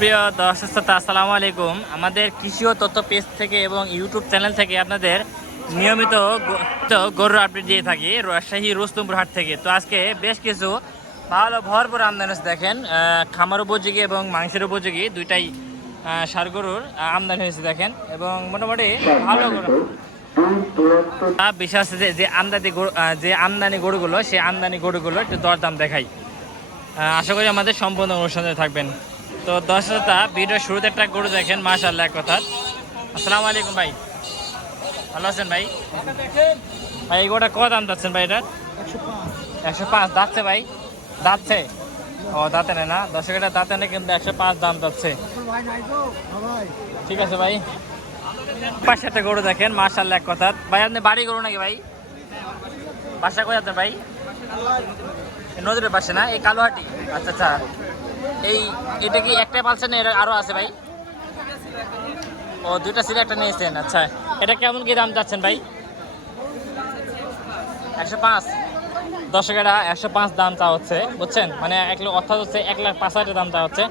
প্রিয় দর্শক শ্রোতা, আসসালামু আলাইকুম। আমাদের কৃষি ও তথ্য পেজ থেকে এবং ইউটিউব চ্যানেল থেকে আপনাদের নিয়মিত গরুর আপডেট দিয়ে থাকি রাজশাহী রুস্তমপুর হাট থেকে। তো আজকে বেশ কিছু ভালো ভরপুর আমদানি আছে। দেখেন, খামার উপযোগী এবং মাংসের উপযোগী দুইটাই ষাঁড় গরুর আমদানি হয়েছে দেখেন, এবং মোটামুটি ভালো গরু। বিশেষ যে আমদানি গরুগুলো, সেই আমদানি গরুগুলো একটু দরদাম দেখাই। আশা করি আমাদের সম্পূর্ণ অনুষ্ঠানে থাকবেন। তো দর্শকতা ভিডিও শুরুতে একটা গরু দেখেন, মাশাআল্লাহ এক কথা। আসসালামু আলাইকুম ভাই, ভালো আছেন ভাই? ভাই এই গরুটা কত দাম যাচ্ছেন ভাই? এটা 105 দাঁতছে ভাই? দাঁতছে? ও দাঁতে নেই না দর্শক, এটা দাঁতে নেই কিন্তু 105 দাম যাচ্ছে। ঠিক আছে ভাই। পাশে একটা গরু দেখেন, মাশাআল্লাহ এক কথা। ভাই আপনি বাড়ি গরু নাকি ভাই? বাসা কোথায় আপনার ভাই? নদীর পাশে না, এই কালোহাটি? আচ্ছা আচ্ছা। এটা কি একটাই পালছেন না আরো আছে ভাই? ও দুইটা ছিল, একটা নিয়েছেন। আচ্ছা, এটা কেমন কি দাম যাচ্ছেন ভাই? 105 দর্শক, এটা 105 দাম চা হচ্ছে, বুঝছেন? মানে অর্থাৎ হচ্ছে 1,05,000 দাম চা হচ্ছে।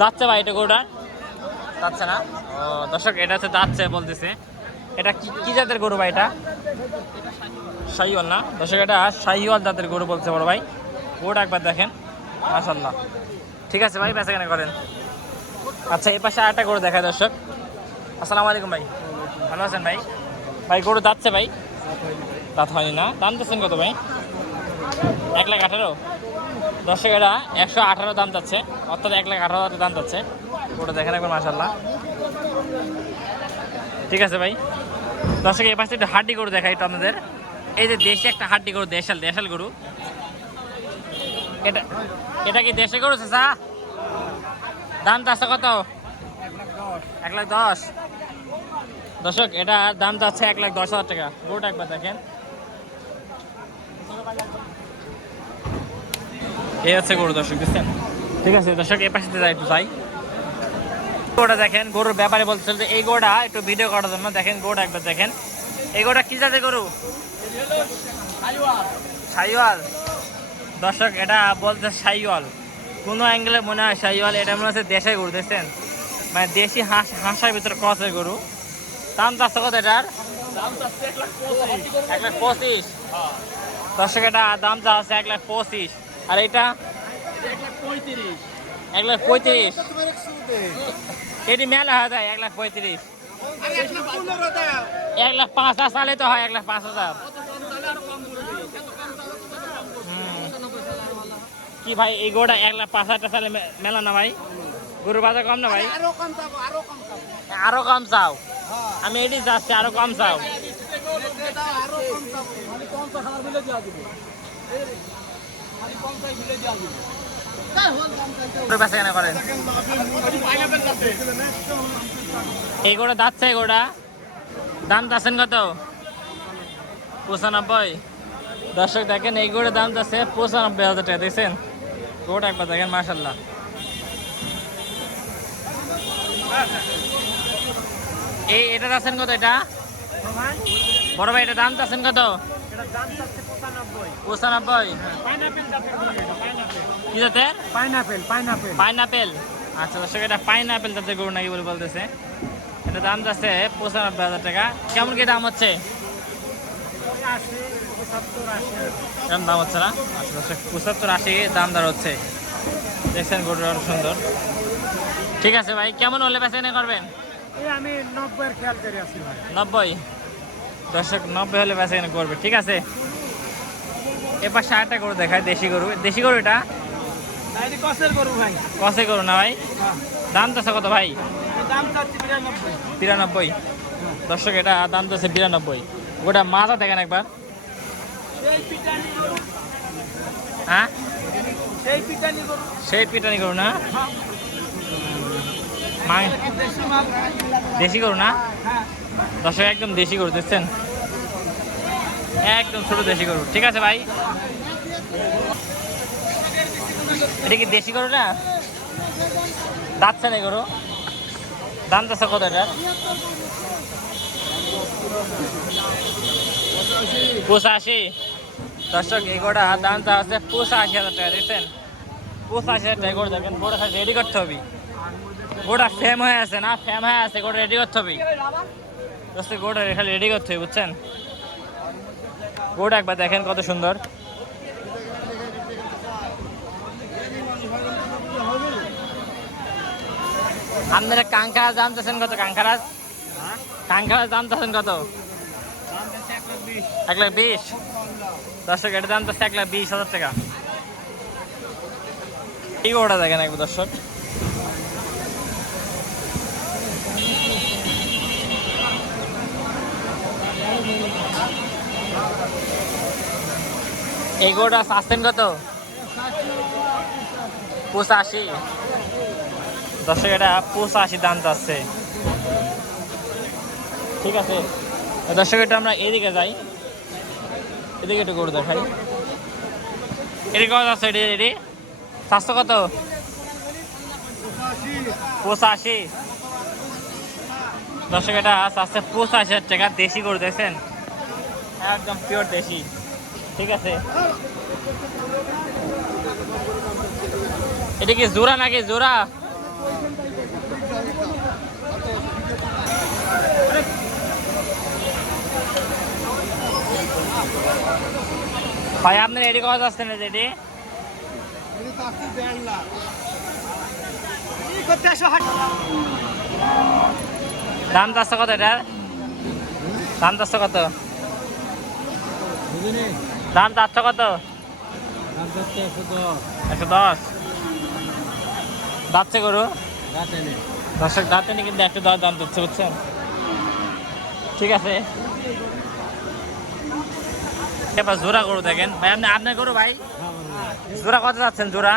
যাচ্ছে ভাই এটা গরুটা? যাচ্ছে না। ও দর্শক, এটা হচ্ছে যাচ্ছে বলতেছে। এটা কি জাতের গরু ভাই? এটা শাহিওয়াল না দর্শক? এটা শাহিওয়াল জাতের গরু বলছে বড় ভাই। গরুটা একবার দেখেন, মাশাআল্লাহ। ঠিক আছে ভাই, বেচা কেনা করেন। আচ্ছা, এই পাশে আরেকটা গরু দেখায় দর্শক। আসসালামু আলাইকুম ভাই, ভালো আছেন ভাই? ভাই গরু যাচ্ছে ভাই? দাঁত হয়নি না। দাম দিচ্ছেন কত ভাই? 1,18,000 দর্শক, এটা 118 দাম যাচ্ছে, অর্থাৎ 1,18,000 দাম যাচ্ছে। গরুটা দেখেন একবার, মাশাআল্লাহ। ঠিক আছে ভাই। দর্শক, এই পাশে একটু হাড্ডি গরু দেখাই একটু আপনাদের। এই যে দেশি একটা হাড্ডি গরু, দেশাল গরু। এটা কি দেশে গরু চাচা? দাম চাচ্ছে কত? 1,10,000 দর্শক, এটা দাম যাচ্ছে 1,10,000 টাকা। গরুটা একবার দেখেন, এই হচ্ছে গরু দর্শক, বুঝছেন? ঠিক আছে দর্শক, এই পাশে যাই একটু যাই। গরুটা দেখেন, গরুর ব্যাপারে বলছিল যে এই গরুটা একটু ভিডিও করার জন্য। দেখেন গরুটা একবার দেখেন। এই গরুটা কি জাতের গরু? শাহিওয়াল দর্শক, এটা বলতে শাহিওয়াল, কোনো অ্যাঙ্গেলে মনে হয় শাহিওয়াল। এটা মনে হচ্ছে দেশাই গরু, দেখছেন? মানে দেশি হাঁসের ভিতরে ক্রসের গরু। দাম চাচ্ছে কত এটার? 1,25,000 দর্শক, এটা দাম চা আছে 1,25,000। আর এটা 1,35,000। এটি মেলা হয়ে যায় 1,35,000। 1,05,000 সালে তো হয় 1,05,000। কি ভাই, এই গরুটা 1,05,000 সালে মেলা না ভাই? গরুর বাজার কম না ভাই? আরো কম চাও? আমি এটি যাচ্ছি, আরো কম চাও? এই গোটা যাচ্ছে, এই গোটা দাম যাচ্ছেন কত? 95 দর্শক দেখেন, এই গোটার দাম যাচ্ছে 95,000 টাকা। দেখছেন গোটা একবার দেখেন, মাশাআল্লাহ। এটা যাচ্ছেন কত? এটা বড় ভাই, এটা দাম যাচ্ছেন কত? 95 কি জাতের? পাইনাপেল। আচ্ছা দর্শক, এটা পাইনাপেল জাতের গরু নাকি বলে বলতেছে। এটা দাম যাচ্ছে 95,000 টাকা। কেমন কি দাম হচ্ছে? কেমন দাম হচ্ছে না? আচ্ছা দর্শক, 75-80 দাম দর হচ্ছে। দেখছেন গরুটা অনেক সুন্দর। ঠিক আছে ভাই, কেমন হলে বেচা কেনা করবেন? আমি 90 খেয়াল করে আছি ভাই। 90 দর্শক, 90 হলে বেচা কেনা করবে। ঠিক আছে। এবার 60টা গরু দেখায়, দেশি গরু। দেশি গরু এটা কসের গরু ভাই। কষে গরু না ভাই? দাম চাচ্ছে কত ভাই? দাম চাচ্ছি 93 দর্শক, এটা দাম চাচ্ছে 92। গোটা মাথা দেখেন একবার। হ্যাঁ, সেই পিটানি গরু না? দেশি গরু না দর্শক? একদম দেশি গরু, দেখছেন? একদম ছোট দেশি গরু। ঠিক আছে ভাই। এটা কি দেশি গরু না? যাচ্ছে না গরু? দাম যাচ্ছে কত এটা? 85 দর্শক, এই গোটা দাম চা আছে 85,000 টাকা। দেখছেন 85,000 টাকা করে দেখেন। বড় সাইজ রেডি করতে হবে। গোটা ফেম হয়ে আছে না, ফেম হয়ে আছে, গোটা রেডি করতে হবে দোস্ত, গোটা খালি রেডি করতে হবে বুঝছেন। গোটা একবার দেখেন কত সুন্দর। আপনারা কাঙ্কারাজ জানতেছেন কত? কাঙ্কারাজ কাঙ্কারাজ জানতেছেন কত? 1,20,000। দর্শক এটা দাম তো 1,20,000 টাকা। এই গোটা দেখেন একবার দর্শক, এই গোটা আসছেন কত? 85। দর্শক এটা 85 দাম চাচ্ছে। ঠিক আছে দর্শক, এটা আমরা এদিকে যাই, এদিকে একটু গরু দেখাই। এটি কত আছে? এটি 700 কত? 85। দর্শক এটা চাচ্ছে 85,000 টাকা। দেশি গরু দেখছেন, একদম পিওর দেশি। ঠিক আছে, এটা কি জোড়া নাকি? জোড়া। ভাই আপনার এটি কত আসছেন? এটি দাম চাচ্ছে কত? এটার দাম চাচ্ছে কত? দাম চাচ্ছে কত? 110। দাঁতছে গরু দর্শক, দাঁতে নি কিন্তু 110 দাম দিচ্ছে বুঝছেন। ঠিক আছে, এবার জোড়া গরু দেখেন ভাই। আপনি আপনার গরু ভাই জোড়া কত যাচ্ছেন? জোড়া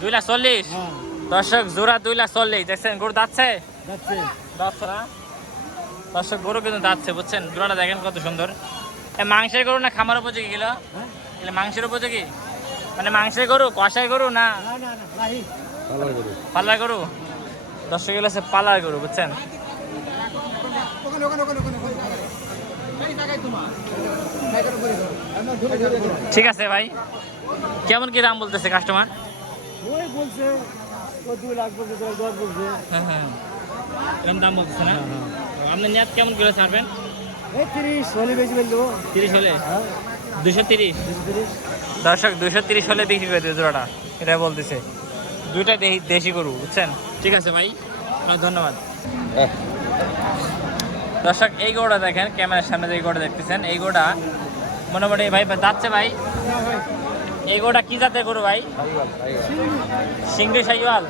2,40,000। দর্শক জোড়া 2,40,000 দেখছেন। গরু দাঁতছে দাঁতছে না দর্শক, গরু কিন্তু দাঁতছে বুঝছেন। জোড়াটা দেখেন কত সুন্দর। মাংসের গরু না খামার উপযোগী গেল? মাংসের উপযোগী মানে মাংসের গরু, কষাই গরু না পালার গরু? দর্শক এগুলো হচ্ছে পালার গরু বুঝছেন। ঠিক আছে ভাই, কেমন কি দাম বলতেছে কাস্টমার? এরকম দাম বলতেছে না? আপনার নিয়াত কেমন কিলো ছাড়বেন? 30 হলে 230। দর্শক 230 হলে বিক্রি করে দেবে জোড়াটা, এটা বলতেছে। দুইটা দেশি গরু বুঝছেন। ঠিক আছে ভাই, ধন্যবাদ। দর্শক এই গরুটা দেখেন, ক্যামেরার সামনে যে গরুটা দেখতেছেন, এই গরুটা মোটামুটি ভাই যাচ্ছে ভাই। এই গরুটা কি জাতের গরু ভাই? সিংড়ি শাহিওয়াল।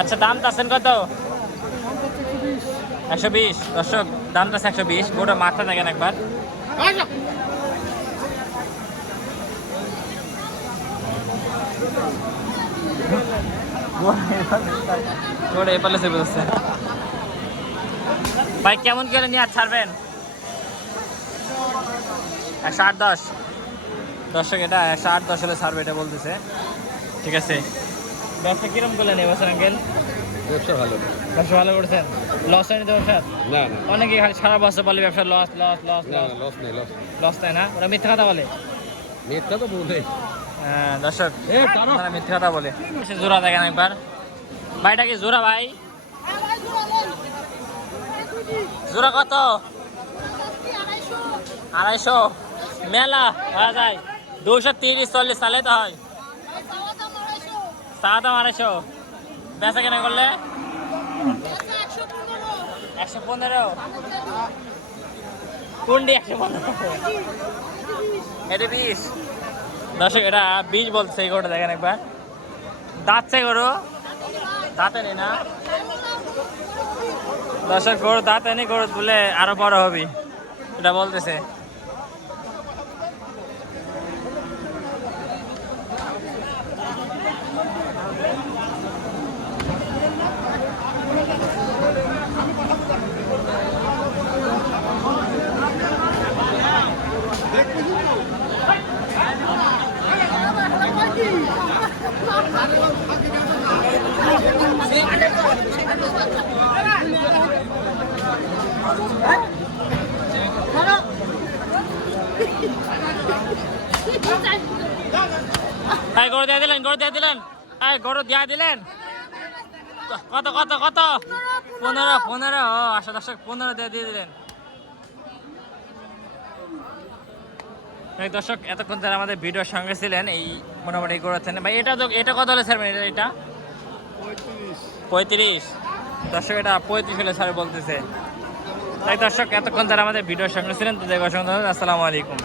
আচ্ছা, দাম চাচ্ছেন কত? 120। দর্শক দাম চাচ্ছে 120। গরুটা মাথা দেখেন একবার। ভাই কেমন গেলে নিয়ে আর ছাড়বেন? 108-10। দর্শক এটা 108-10 হলে ছাড়বে, এটা বলতেছে। ঠিক আছে, ব্যবসা কিরম করলেন এবছর আঙ্কেল? ব্যবসা ভালো। ব্যবসা ভালো করছেন? লস হয়নি তো ব্যবসা? না না, অনেকে খালি সারা বছর বলে ব্যবসা লস লস লস না লস। লস নেই, লস লস তাই না? ওরা মিথ্যা কথা বলে। মিথ্যা তো বলে। হ্যাঁ দর্শক, ওরা মিথ্যা কথা বলে। জোড়া দেখেন একবার। ভাইটা কি জোড়া ভাই? জোড়া কত? 250। মেলা হয়ে যায়। 230-40 সালে তো হয়। চা দাম 250। বেচা কেনা করলে 115। কোনটি 115? এটা 20। দর্শক এটা 20 বলছে। এই গরুটা দেখেন একবার। দাঁতছে গরু, দাঁতে নেই না দর্শক। গরু দাঁতে নেই, গরু বলে আরো বড় হবি, এটা বলতেছে। গরু দিয়ে দিলেন, গরু দিয়ে দিলেন, গরু দিয়ে দিলেন। কত কত কত 15 15 ও আশা দর্শক 15 দিয়ে দিলেন। দর্শক এতক্ষণ যারা আমাদের ভিডিওর সঙ্গে ছিলেন এই মোটামুটি করেছেন ভাই। এটা কত হলে স্যার এটা 35 দর্শক এটা 35 হলে স্যার বলতেছে। তাই দর্শক এতক্ষণ যারা আমাদের ভিডিওর সঙ্গে ছিলেন তাদের অসংখ্য ধন্যবাদ। আসসালামু আলাইকুম।